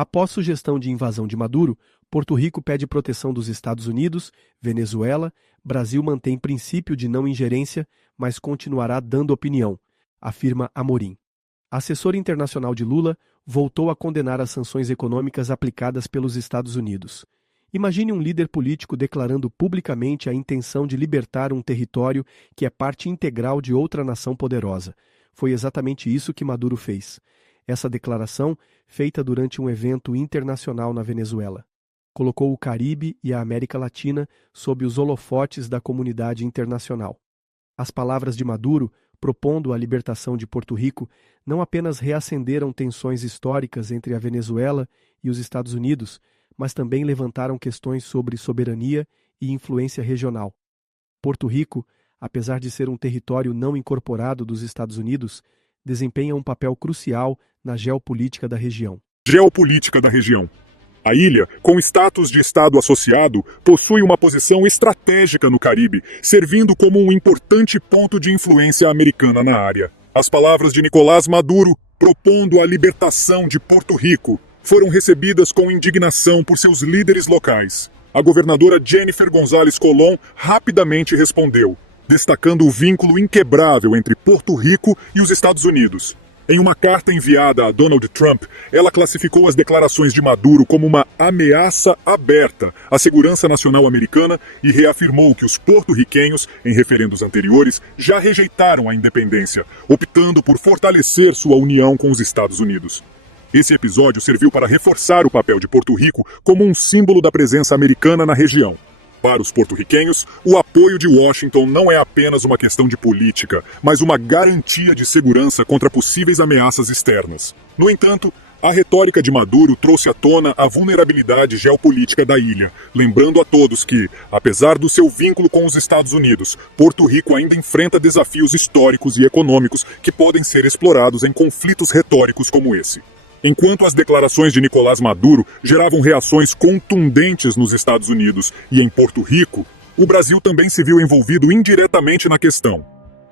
Após sugestão de invasão de Maduro, Porto Rico pede proteção dos Estados Unidos, Venezuela, Brasil mantém princípio de não ingerência, mas continuará dando opinião, afirma Amorim. Assessor internacional de Lula voltou a condenar as sanções econômicas aplicadas pelos Estados Unidos. Imagine um líder político declarando publicamente a intenção de libertar um território que é parte integral de outra nação poderosa. Foi exatamente isso que Maduro fez. Essa declaração, feita durante um evento internacional na Venezuela, colocou o Caribe e a América Latina sob os holofotes da comunidade internacional. As palavras de Maduro, propondo a libertação de Porto Rico, não apenas reacenderam tensões históricas entre a Venezuela e os Estados Unidos, mas também levantaram questões sobre soberania e influência regional. Porto Rico, apesar de ser um território não incorporado dos Estados Unidos, desempenha um papel crucial na geopolítica da região. Geopolítica da região. A ilha, com status de Estado associado, possui uma posição estratégica no Caribe, servindo como um importante ponto de influência americana na área. As palavras de Nicolás Maduro, propondo a libertação de Porto Rico, foram recebidas com indignação por seus líderes locais. A governadora Jennifer González Colón rapidamente respondeu, destacando o vínculo inquebrável entre Porto Rico e os Estados Unidos. Em uma carta enviada a Donald Trump, ela classificou as declarações de Maduro como uma ameaça aberta à segurança nacional americana e reafirmou que os porto-riquenhos, em referendos anteriores, já rejeitaram a independência, optando por fortalecer sua união com os Estados Unidos. Esse episódio serviu para reforçar o papel de Porto Rico como um símbolo da presença americana na região. Para os porto-riquenhos, o apoio de Washington não é apenas uma questão de política, mas uma garantia de segurança contra possíveis ameaças externas. No entanto, a retórica de Maduro trouxe à tona a vulnerabilidade geopolítica da ilha, lembrando a todos que, apesar do seu vínculo com os Estados Unidos, Porto Rico ainda enfrenta desafios históricos e econômicos que podem ser explorados em conflitos retóricos como esse. Enquanto as declarações de Nicolás Maduro geravam reações contundentes nos Estados Unidos e em Porto Rico, o Brasil também se viu envolvido indiretamente na questão.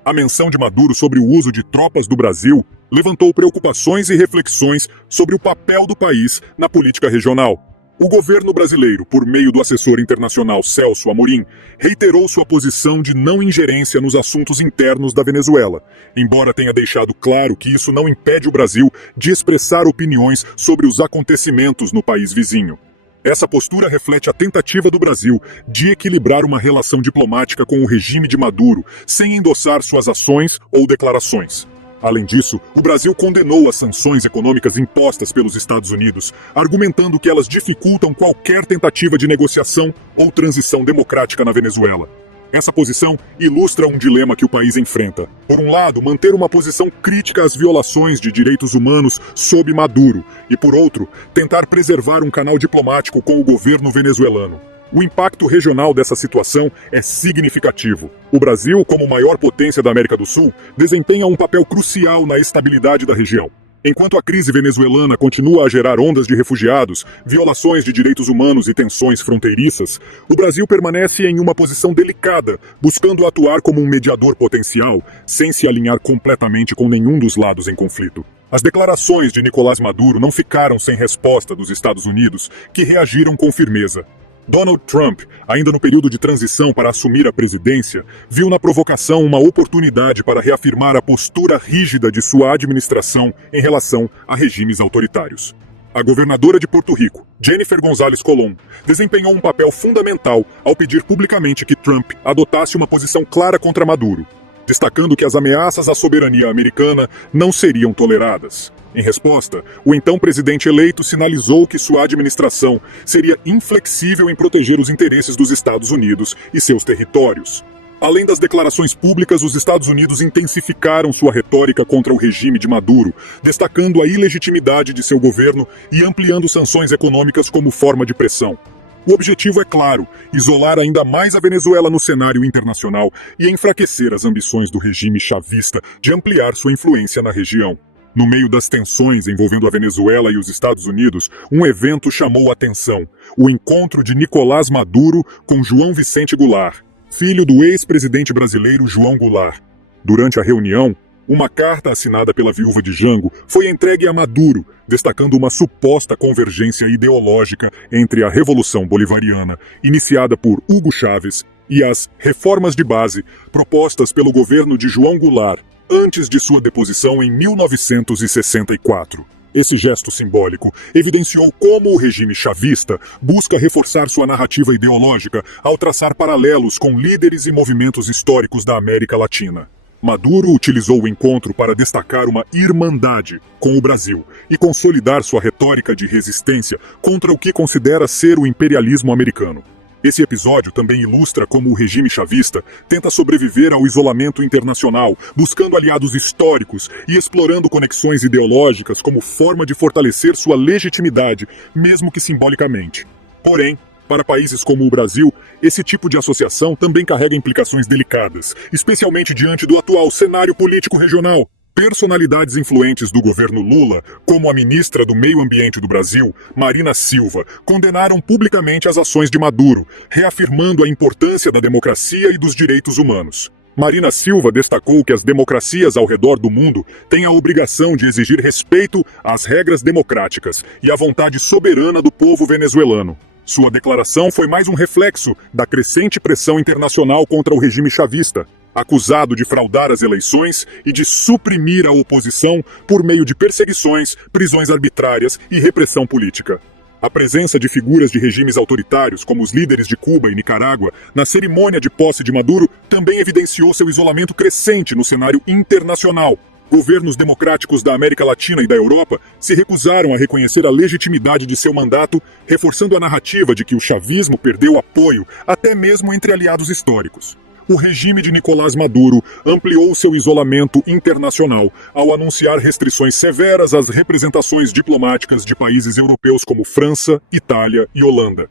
A menção de Maduro sobre o uso de tropas do Brasil levantou preocupações e reflexões sobre o papel do país na política regional. O governo brasileiro, por meio do assessor internacional Celso Amorim, reiterou sua posição de não ingerência nos assuntos internos da Venezuela, embora tenha deixado claro que isso não impede o Brasil de expressar opiniões sobre os acontecimentos no país vizinho. Essa postura reflete a tentativa do Brasil de equilibrar uma relação diplomática com o regime de Maduro, sem endossar suas ações ou declarações. Além disso, o Brasil condenou as sanções econômicas impostas pelos Estados Unidos, argumentando que elas dificultam qualquer tentativa de negociação ou transição democrática na Venezuela. Essa posição ilustra um dilema que o país enfrenta. Por um lado, manter uma posição crítica às violações de direitos humanos sob Maduro, e por outro, tentar preservar um canal diplomático com o governo venezuelano. O impacto regional dessa situação é significativo. O Brasil, como maior potência da América do Sul, desempenha um papel crucial na estabilidade da região. Enquanto a crise venezuelana continua a gerar ondas de refugiados, violações de direitos humanos e tensões fronteiriças, o Brasil permanece em uma posição delicada, buscando atuar como um mediador potencial, sem se alinhar completamente com nenhum dos lados em conflito. As declarações de Nicolás Maduro não ficaram sem resposta dos Estados Unidos, que reagiram com firmeza. Donald Trump, ainda no período de transição para assumir a presidência, viu na provocação uma oportunidade para reafirmar a postura rígida de sua administração em relação a regimes autoritários. A governadora de Porto Rico, Jennifer González Colón, desempenhou um papel fundamental ao pedir publicamente que Trump adotasse uma posição clara contra Maduro, destacando que as ameaças à soberania americana não seriam toleradas. Em resposta, o então presidente eleito sinalizou que sua administração seria inflexível em proteger os interesses dos Estados Unidos e seus territórios. Além das declarações públicas, os Estados Unidos intensificaram sua retórica contra o regime de Maduro, destacando a ilegitimidade de seu governo e ampliando sanções econômicas como forma de pressão. O objetivo é claro: isolar ainda mais a Venezuela no cenário internacional e enfraquecer as ambições do regime chavista de ampliar sua influência na região. No meio das tensões envolvendo a Venezuela e os Estados Unidos, um evento chamou a atenção: o encontro de Nicolás Maduro com João Vicente Goulart, filho do ex-presidente brasileiro João Goulart. Durante a reunião, Uma carta assinada pela viúva de Jango foi entregue a Maduro, destacando uma suposta convergência ideológica entre a Revolução Bolivariana, iniciada por Hugo Chávez, e as reformas de base propostas pelo governo de João Goulart antes de sua deposição em 1964. Esse gesto simbólico evidenciou como o regime chavista busca reforçar sua narrativa ideológica ao traçar paralelos com líderes e movimentos históricos da América Latina. Maduro utilizou o encontro para destacar uma irmandade com o Brasil e consolidar sua retórica de resistência contra o que considera ser o imperialismo americano. Esse episódio também ilustra como o regime chavista tenta sobreviver ao isolamento internacional, buscando aliados históricos e explorando conexões ideológicas como forma de fortalecer sua legitimidade, mesmo que simbolicamente. Porém, para países como o Brasil, esse tipo de associação também carrega implicações delicadas, especialmente diante do atual cenário político regional. Personalidades influentes do governo Lula, como a ministra do Meio Ambiente do Brasil, Marina Silva, condenaram publicamente as ações de Maduro, reafirmando a importância da democracia e dos direitos humanos. Marina Silva destacou que as democracias ao redor do mundo têm a obrigação de exigir respeito às regras democráticas e à vontade soberana do povo venezuelano. Sua declaração foi mais um reflexo da crescente pressão internacional contra o regime chavista, acusado de fraudar as eleições e de suprimir a oposição por meio de perseguições, prisões arbitrárias e repressão política. A presença de figuras de regimes autoritários, como os líderes de Cuba e Nicarágua, na cerimônia de posse de Maduro, também evidenciou seu isolamento crescente no cenário internacional. Governos democráticos da América Latina e da Europa se recusaram a reconhecer a legitimidade de seu mandato, reforçando a narrativa de que o chavismo perdeu apoio até mesmo entre aliados históricos. O regime de Nicolás Maduro ampliou seu isolamento internacional ao anunciar restrições severas às representações diplomáticas de países europeus como França, Itália e Holanda.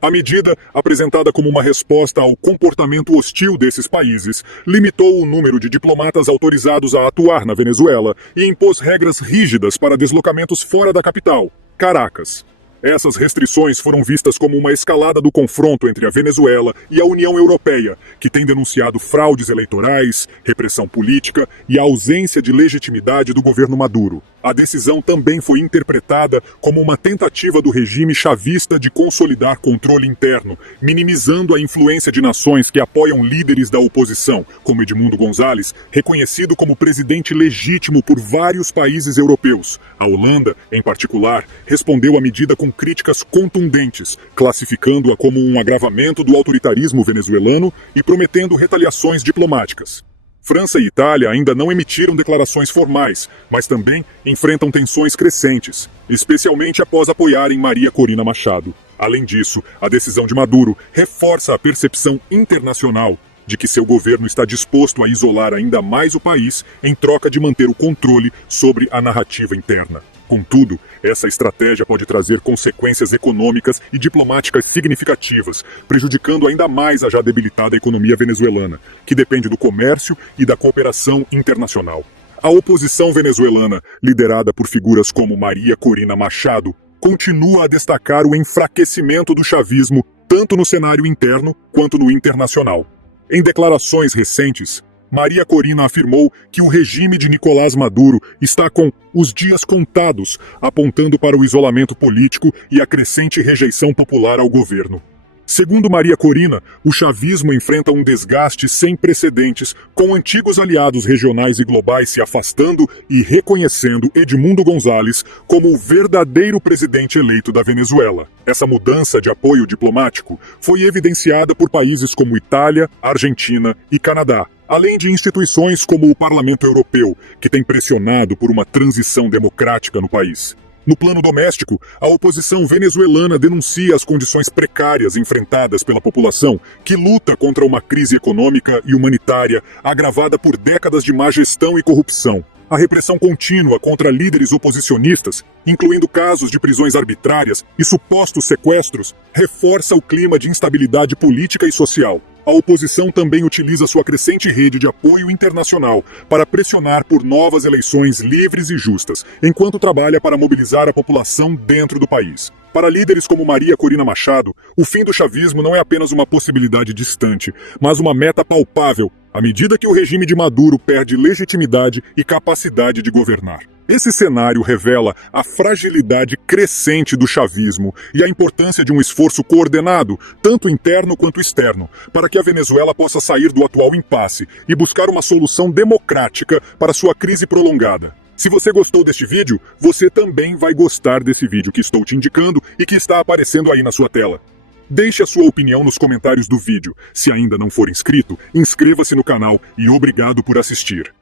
A medida, apresentada como uma resposta ao comportamento hostil desses países, limitou o número de diplomatas autorizados a atuar na Venezuela e impôs regras rígidas para deslocamentos fora da capital, Caracas. Essas restrições foram vistas como uma escalada do confronto entre a Venezuela e a União Europeia, que tem denunciado fraudes eleitorais, repressão política e a ausência de legitimidade do governo Maduro. A decisão também foi interpretada como uma tentativa do regime chavista de consolidar controle interno, minimizando a influência de nações que apoiam líderes da oposição, como Edmundo González, reconhecido como presidente legítimo por vários países europeus. A Holanda, em particular, respondeu à medida com críticas contundentes, classificando-a como um agravamento do autoritarismo venezuelano e prometendo retaliações diplomáticas. França e Itália ainda não emitiram declarações formais, mas também enfrentam tensões crescentes, especialmente após apoiarem Maria Corina Machado. Além disso, a decisão de Maduro reforça a percepção internacional de que seu governo está disposto a isolar ainda mais o país em troca de manter o controle sobre a narrativa interna. Contudo, essa estratégia pode trazer consequências econômicas e diplomáticas significativas, prejudicando ainda mais a já debilitada economia venezuelana, que depende do comércio e da cooperação internacional. A oposição venezuelana, liderada por figuras como Maria Corina Machado, continua a destacar o enfraquecimento do chavismo tanto no cenário interno quanto no internacional. Em declarações recentes, Maria Corina afirmou que o regime de Nicolás Maduro está com os dias contados, apontando para o isolamento político e a crescente rejeição popular ao governo. Segundo Maria Corina, o chavismo enfrenta um desgaste sem precedentes, com antigos aliados regionais e globais se afastando e reconhecendo Edmundo González como o verdadeiro presidente eleito da Venezuela. Essa mudança de apoio diplomático foi evidenciada por países como Itália, Argentina e Canadá, além de instituições como o Parlamento Europeu, que tem pressionado por uma transição democrática no país. No plano doméstico, a oposição venezuelana denuncia as condições precárias enfrentadas pela população, que luta contra uma crise econômica e humanitária agravada por décadas de má gestão e corrupção. A repressão contínua contra líderes oposicionistas, incluindo casos de prisões arbitrárias e supostos sequestros, reforça o clima de instabilidade política e social. A oposição também utiliza sua crescente rede de apoio internacional para pressionar por novas eleições livres e justas, enquanto trabalha para mobilizar a população dentro do país. Para líderes como Maria Corina Machado, o fim do chavismo não é apenas uma possibilidade distante, mas uma meta palpável à medida que o regime de Maduro perde legitimidade e capacidade de governar. Esse cenário revela a fragilidade crescente do chavismo e a importância de um esforço coordenado, tanto interno quanto externo, para que a Venezuela possa sair do atual impasse e buscar uma solução democrática para sua crise prolongada. Se você gostou deste vídeo, você também vai gostar desse vídeo que estou te indicando e que está aparecendo aí na sua tela. Deixe a sua opinião nos comentários do vídeo. Se ainda não for inscrito, inscreva-se no canal e obrigado por assistir.